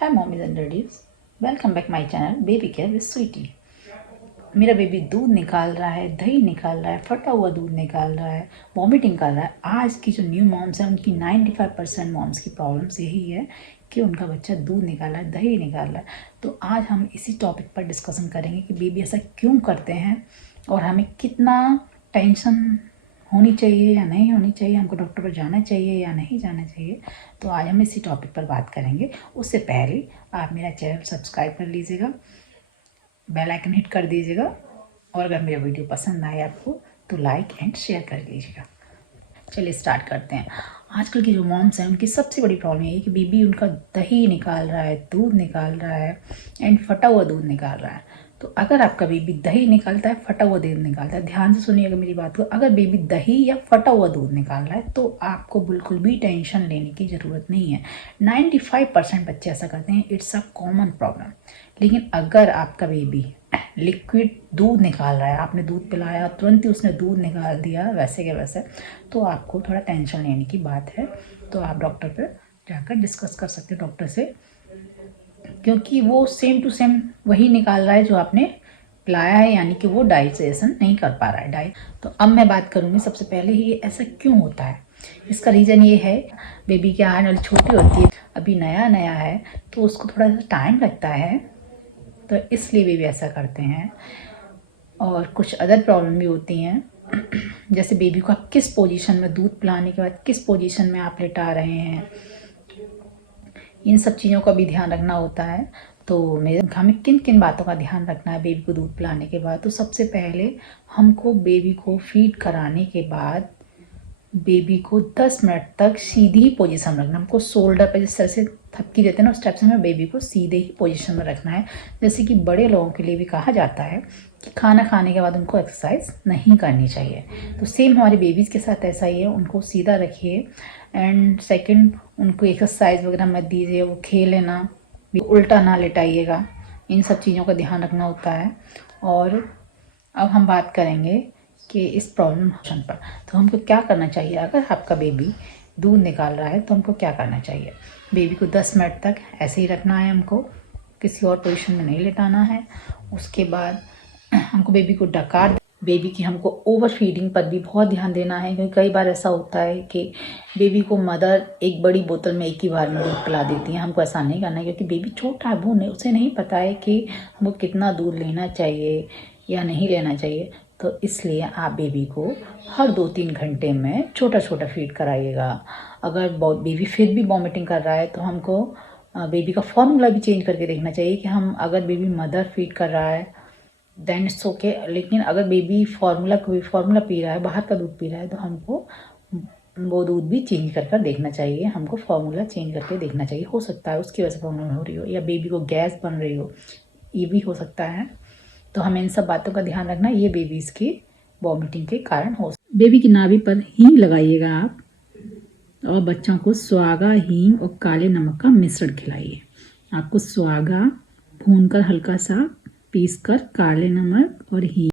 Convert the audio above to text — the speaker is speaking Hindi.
Hi mommies and daddies, welcome back my channel baby care with Sweetie. मेरा बेबी दूध निकाल रहा है, दही निकाल रहा है, फटा हुआ दूध निकाल रहा है, वॉमिटिंग कर रहा है। आज की जो न्यू मॉम्स हैं उनकी 95% मॉम्स की प्रॉब्लम्स यही है कि उनका बच्चा दूध निकाल रहा है, दही निकाल रहा है। तो आज हम इसी टॉपिक पर डिस्कशन करेंगे कि बेबी ऐसा क्यों करते हैं और हमें कितना टेंशन होनी चाहिए या नहीं होनी चाहिए, हमको डॉक्टर पर जाना चाहिए या नहीं जाना चाहिए। तो आज हम इसी टॉपिक पर बात करेंगे। उससे पहले आप मेरा चैनल सब्सक्राइब कर लीजिएगा, बेल आइकन हिट कर दीजिएगा और अगर मेरा वीडियो पसंद आए आपको तो लाइक एंड शेयर कर लीजिएगा। चलिए स्टार्ट करते हैं। आजकल की जो मॉम्स हैं उनकी सबसे बड़ी प्रॉब्लम ये है कि बेबी उनका दही निकाल रहा है, दूध निकाल रहा है एंड फटा हुआ दूध निकाल रहा है। तो अगर आपका बेबी दही निकालता है, फटा हुआ दूध निकालता है, ध्यान से सुनिएगा मेरी बात को। अगर बेबी दही या फटा हुआ दूध निकाल रहा है तो आपको बिल्कुल भी टेंशन लेने की ज़रूरत नहीं है। 95% बच्चे ऐसा करते हैं, इट्स अ कॉमन प्रॉब्लम। लेकिन अगर आपका बेबी लिक्विड दूध निकाल रहा है, आपने दूध पिलाया तुरंत ही उसने दूध निकाल दिया वैसे के वैसे, तो आपको थोड़ा टेंशन लेने की बात है। तो आप डॉक्टर पर जाकर डिस्कस कर सकते हैं डॉक्टर से, क्योंकि वो सेम टू सेम वही निकाल रहा है जो आपने पिलाया है, यानी कि वो डाइजेशन नहीं कर पा रहा है डाइट। तो अब मैं बात करूँगी सबसे पहले ये ऐसा क्यों होता है। इसका रीज़न ये है, बेबी की आने वाली छोटी होती है, अभी नया नया है तो उसको थोड़ा सा टाइम लगता है, तो इसलिए बेबी ऐसा करते हैं। और कुछ अदर प्रॉब्लम भी होती हैं, जैसे बेबी को आप किस पोजीशन में दूध पिलाने के बाद किस पोजीशन में आप लेटा रहे हैं, इन सब चीज़ों का भी ध्यान रखना होता है। तो हमें किन किन बातों का ध्यान रखना है बेबी को दूध पिलाने के बाद। तो सबसे पहले हमको बेबी को फीड कराने के बाद बेबी को 10 मिनट तक सीधी ही पोजीशन में रखना। हमको शोल्डर पर जिस तरह से थपकी देते हैं ना, उस टाइप से हमें बेबी को सीधे ही पोजीशन में रखना है। जैसे कि बड़े लोगों के लिए भी कहा जाता है कि खाना खाने के बाद उनको एक्सरसाइज नहीं करनी चाहिए, तो सेम हमारे बेबीज़ के साथ ऐसा ही है। उनको सीधा रखिए एंड सेकंड, उनको एक्सरसाइज वगैरह मत दीजिए, वो खेले ना, उल्टा ना लेटाइएगा। इन सब चीज़ों का ध्यान रखना होता है। और अब हम बात करेंगे कि इस प्रॉब्लम पर तो हमको क्या करना चाहिए। अगर आपका बेबी दूध निकाल रहा है तो हमको क्या करना चाहिए। बेबी को 10 मिनट तक ऐसे ही रखना है, हमको किसी और पोजीशन में नहीं लेटाना है। उसके बाद हमको बेबी को डकार, बेबी की हमको ओवर फीडिंग पर भी बहुत ध्यान देना है, क्योंकि कई बार ऐसा होता है कि बेबी को मदर एक बड़ी बोतल में एक ही बार में दूध पिला देती है। हमको ऐसा नहीं करना है, क्योंकि बेबी छोटा है, वो उसे नहीं पता है कि हमको कितना दूध लेना चाहिए या नहीं लेना चाहिए। तो इसलिए आप बेबी को हर 2-3 घंटे में छोटा छोटा फीड कराइएगा। अगर बेबी फिर भी वॉमिटिंग कर रहा है तो हमको बेबी का फॉर्मूला भी चेंज करके देखना चाहिए कि हम अगर बेबी मदर फीड कर रहा है देन इट्स ओके। लेकिन अगर बेबी फॉर्मूला पी रहा है, बाहर का दूध पी रहा है, तो हमको वो दूध भी चेंज कर देखना चाहिए। हमको फॉर्मूला चेंज करके देखना चाहिए। हो सकता है उसकी वजह से प्रॉब्लम हो रही हो, या बेबी को गैस बन रही हो, ये भी हो सकता है। तो हमें इन सब बातों का ध्यान रखना, ये बेबीज़ की वॉमिटिंग के कारण हो। बेबी की नाभि पर हींग लगाइएगा आप, और बच्चों को स्वागा, हींग और काले नमक का मिश्रण खिलाइए। आपको स्वागा भूनकर हल्का सा पीसकर काले नमक और हींग